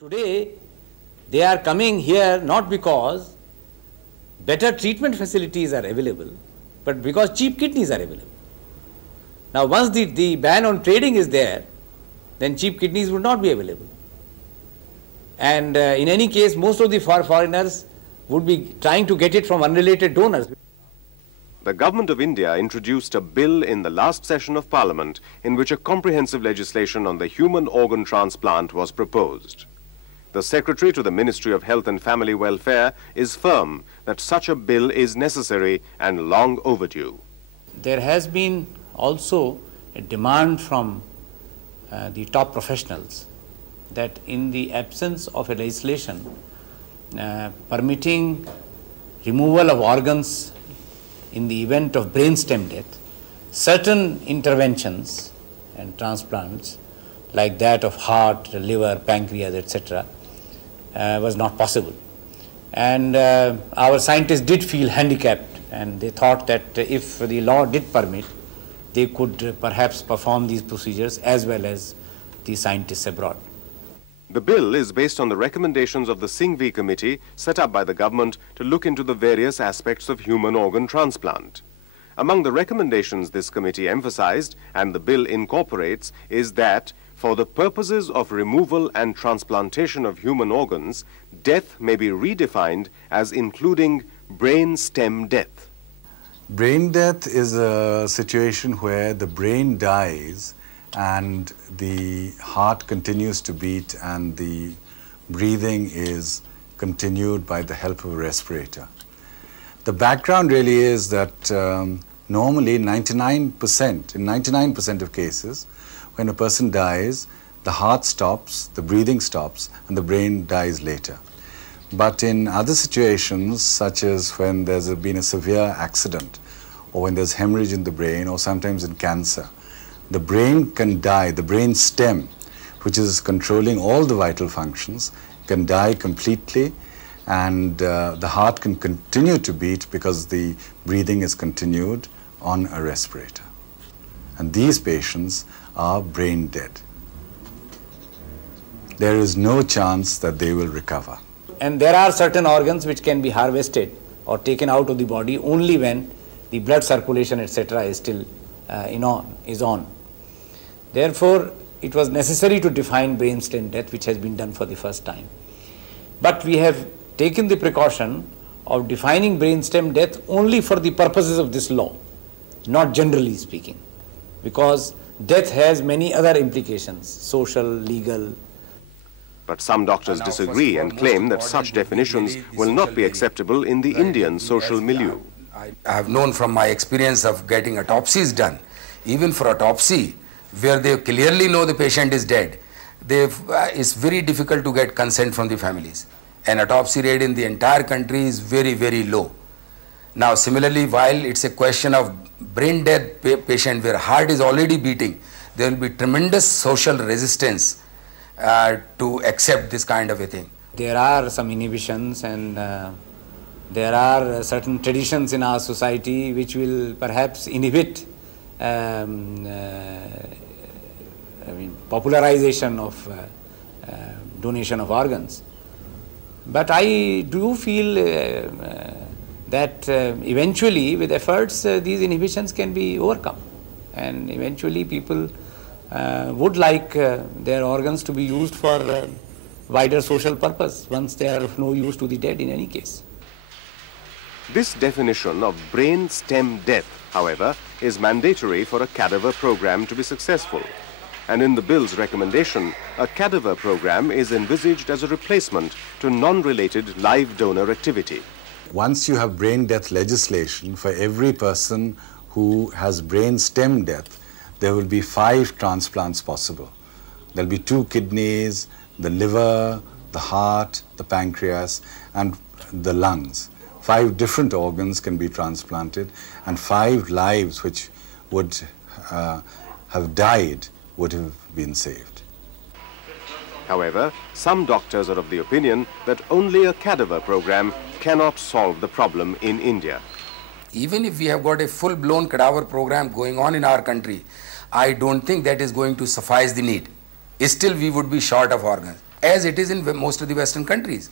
Today, they are coming here not because better treatment facilities are available, but because cheap kidneys are available. Now, once the ban on trading is there, then cheap kidneys would not be available. And in any case, most of the foreigners would be trying to get it from unrelated donors. The Government of India introduced a bill in the last session of Parliament in which a comprehensive legislation on the human organ transplant was proposed. The Secretary to the Ministry of Health and Family Welfare is firm that such a bill is necessary and long overdue. There has been also a demand from the top professionals that in the absence of a legislation permitting removal of organs in the event of brainstem death, certain interventions and transplants like that of heart, liver, pancreas, etc. Was not possible. And our scientists did feel handicapped, and they thought that if the law did permit, they could perhaps perform these procedures as well as the scientists abroad. The bill is based on the recommendations of the Singhvi Committee set up by the government to look into the various aspects of human organ transplant. Among the recommendations this committee emphasized and the bill incorporates is that for the purposes of removal and transplantation of human organs, death may be redefined as including brain stem death. Brain death is a situation where the brain dies and the heart continues to beat and the breathing is continued by the help of a respirator. The background really is that normally in 99% of cases, when a person dies, the heart stops, the breathing stops, and the brain dies later. But in other situations, such as when there's been a severe accident, or when there's hemorrhage in the brain, or sometimes in cancer, the brain can die, the brain stem, which is controlling all the vital functions, can die completely, and the heart can continue to beat because the breathing is continued on a respirator. And these patients are brain dead. There is no chance that they will recover. And there are certain organs which can be harvested or taken out of the body only when the blood circulation, etc. is still is on. Therefore, it was necessary to define brainstem death, which has been done for the first time. But we have taken the precaution of defining brainstem death only for the purposes of this law, not generally speaking, because death has many other implications, social, legal. But some doctors disagree and claim that such definitions will not be acceptable in the Indian social milieu. I have known from my experience of getting autopsies done, even for autopsy, where they clearly know the patient is dead, it's very difficult to get consent from the families. An autopsy rate in the entire country is very, very low. Now, similarly, while it's a question of brain dead patient where heart is already beating, there will be tremendous social resistance to accept this kind of a thing. There are some inhibitions, and there are certain traditions in our society which will perhaps inhibit popularization of donation of organs. But I do feel that eventually with efforts these inhibitions can be overcome, and eventually people would like their organs to be used for wider social purpose once they are of no use to the dead in any case. This definition of brain stem death, however, is mandatory for a cadaver program to be successful. And in the bill's recommendation, a cadaver program is envisaged as a replacement to non-related live donor activity. Once you have brain death legislation, for every person who has brain stem death, there will be 5 transplants possible. There will be 2 kidneys, the liver, the heart, the pancreas, and the lungs. 5 different organs can be transplanted, and 5 lives which would have died would have been saved. However, some doctors are of the opinion that only a cadaver program cannot solve the problem in India. Even if we have got a full-blown cadaver program going on in our country, I don't think that is going to suffice the need. Still, we would be short of organs. as it is in most of the Western countries.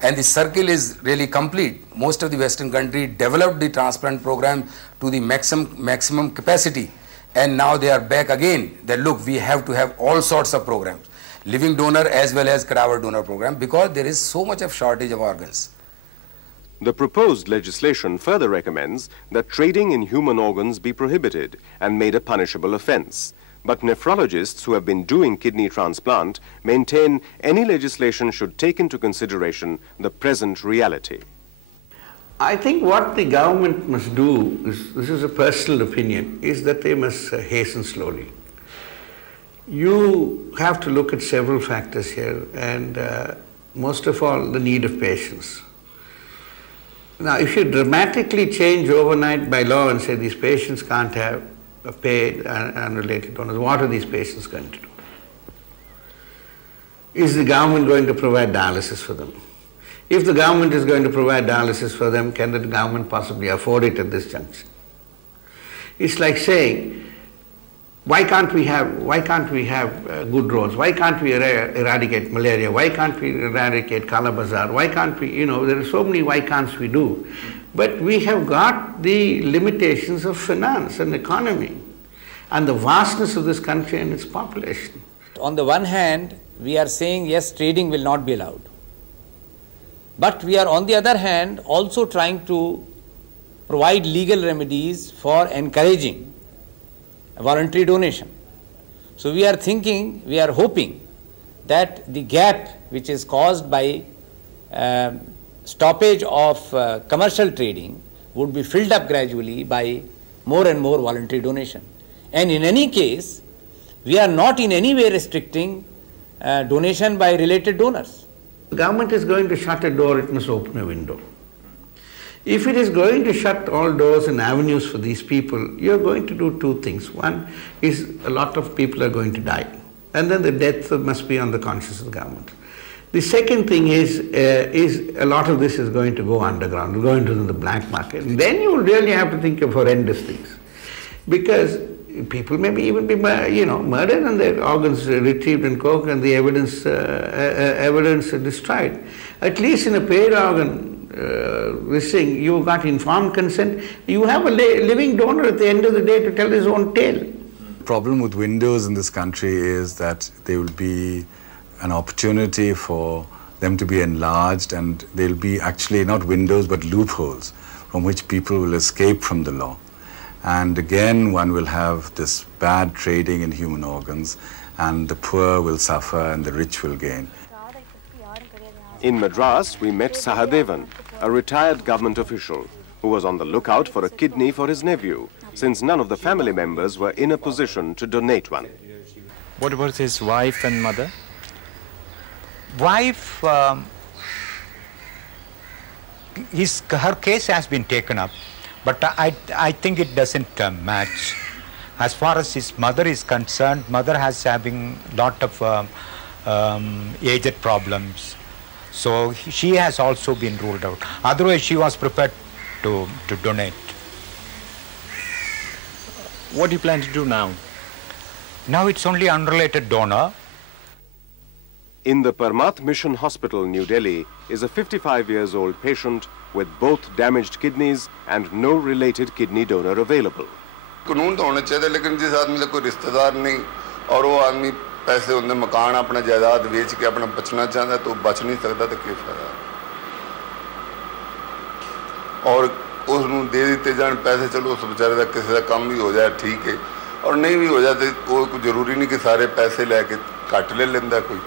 And the circle is really complete. Most of the Western countries developed the transplant program to the maximum capacity, and now they are back again that look, we have to have all sorts of programs, living donor as well as cadaver donor program, because there is so much of shortage of organs. The proposed legislation further recommends that trading in human organs be prohibited and made a punishable offence. But nephrologists who have been doing kidney transplant maintain any legislation should take into consideration the present reality. I think what the government must do, this is a personal opinion, is that they must hasten slowly. You have to look at several factors here, and most of all the need of patients. Now, if you dramatically change overnight by law and say these patients can't have paid unrelated donors, what are these patients going to do? Is the government going to provide dialysis for them? If the government is going to provide dialysis for them, can the government possibly afford it at this junction? It's like saying, why can't we have good roads? Why can't we eradicate malaria? Why can't we eradicate Kala Bazar? Why can't we, there are so many why can'ts we do. But we have got the limitations of finance and economy and the vastness of this country and its population. On the one hand, we are saying yes, trading will not be allowed. But we are on the other hand also trying to provide legal remedies for encouraging voluntary donation. So we are hoping that the gap which is caused by stoppage of commercial trading would be filled up gradually by more and more voluntary donation. And in any case, we are not in any way restricting donation by related donors. The government is going to shut a door, it must open a window. If it is going to shut all doors and avenues for these people, you are going to do two things. One is a lot of people are going to die, and then the death must be on the conscience of the government. The second thing is a lot of this is going to go underground, go into the black market. And then you will really have to think of horrendous things, because people may even be murdered and their organs retrieved and cooked and the evidence destroyed. At least in a paid organ, this thing, you got informed consent, you have a living donor at the end of the day to tell his own tale. The problem with windows in this country is that there will be an opportunity for them to be enlarged, and there will be actually not windows but loopholes from which people will escape from the law. And again, one will have this bad trading in human organs, and the poor will suffer and the rich will gain. In Madras, we met Sahadevan, a retired government official who was on the lookout for a kidney for his nephew, since none of the family members were in a position to donate one. What about his wife and mother? Wife, her case has been taken up, but I think it doesn't match. As far as his mother is concerned, mother has having lot of aged problems. So she has also been ruled out. Otherwise, she was prepared to donate. What do you plan to do now? Now it's only unrelated donor. In the Parmath Mission Hospital, New Delhi, is a 55-years-old patient with both damaged kidneys and no related kidney donor available. कानून तो होना चाहिए, लेकिन जिस आदमी का कोई रिश्तेदार नहीं और वो आदमी पैसे उन्हें मकान अपना जायदाद बेच के अपना बचना चाहता है तो बच नहीं सकता तो क्या फायदा। और उसनों दे देते जान पैसे, चलो उस बेचारे का किसी का कम भी हो जाए ठीक है, और नहीं भी हो जाते वो कोई जरूरी नहीं कि सारे पैसे लेके काट ले लेंदा कोई।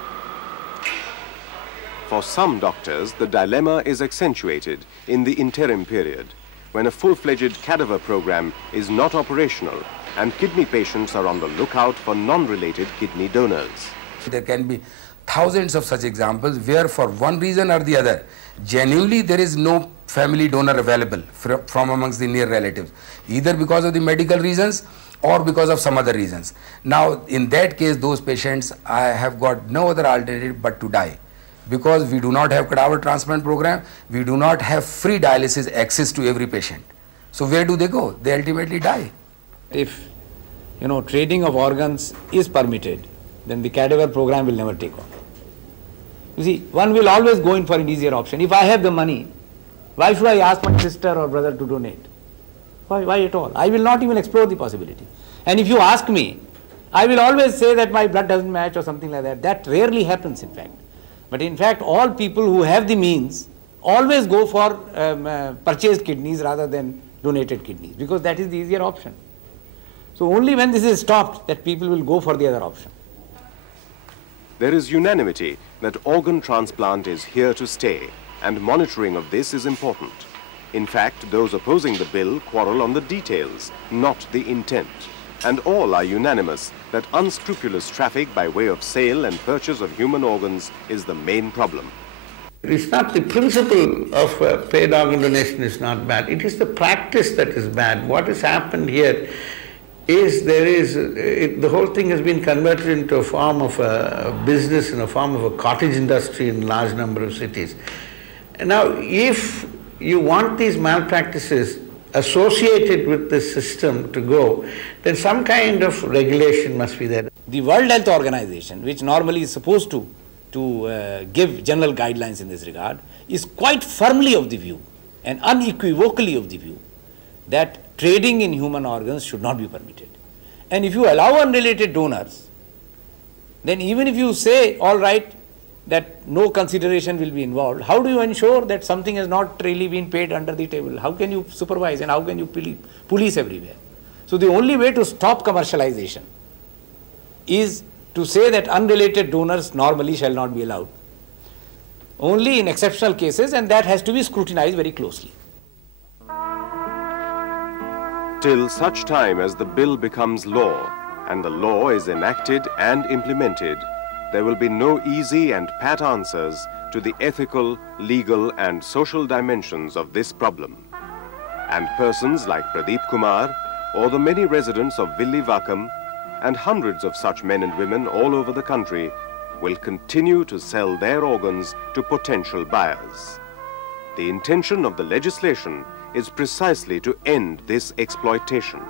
For some doctors, the dilemma is accentuated in the interim period, when a full-fledged cadaver program is not operational and kidney patients are on the lookout for non-related kidney donors. There can be thousands of such examples where for one reason or the other, genuinely there is no family donor available from amongst the near relatives, either because of the medical reasons or because of some other reasons. Now, in that case, those patients have got no other alternative but to die. Because we do not have cadaver transplant program, we do not have free dialysis access to every patient. So where do they go? They ultimately die. If, trading of organs is permitted, then the cadaver program will never take off. You see, one will always go in for an easier option. If I have the money, why should I ask my sister or brother to donate? Why at all? I will not even explore the possibility. And if you ask me, I will always say that my blood doesn't match or something like that. That rarely happens, in fact. But in fact, all people who have the means always go for purchased kidneys rather than donated kidneys, because that is the easier option. So only when this is stopped that people will go for the other option. There is unanimity that organ transplant is here to stay, and monitoring of this is important. In fact, those opposing the bill quarrel on the details, not the intent. And all are unanimous that unscrupulous traffic by way of sale and purchase of human organs is the main problem. It's not the principle of paid organ donation is not bad. It is the practice that is bad. What has happened here is the whole thing has been converted into a form of a business, in a form of a cottage industry in a large number of cities. And now, if you want these malpractices associated with the system to go, then some kind of regulation must be there. The World Health Organization, which normally is supposed to give general guidelines in this regard, is quite firmly of the view and unequivocally of the view that trading in human organs should not be permitted. And if you allow unrelated donors, then even if you say, all right, that no consideration will be involved, how do you ensure that something has not really been paid under the table? How can you supervise and how can you police everywhere? So the only way to stop commercialization is to say that unrelated donors normally shall not be allowed. Only in exceptional cases, and that has to be scrutinized very closely. Till such time as the bill becomes law and the law is enacted and implemented, there will be no easy and pat answers to the ethical, legal and social dimensions of this problem. And persons like Pradeep Kumar or the many residents of Villivakam and hundreds of such men and women all over the country will continue to sell their organs to potential buyers. The intention of the legislation is precisely to end this exploitation.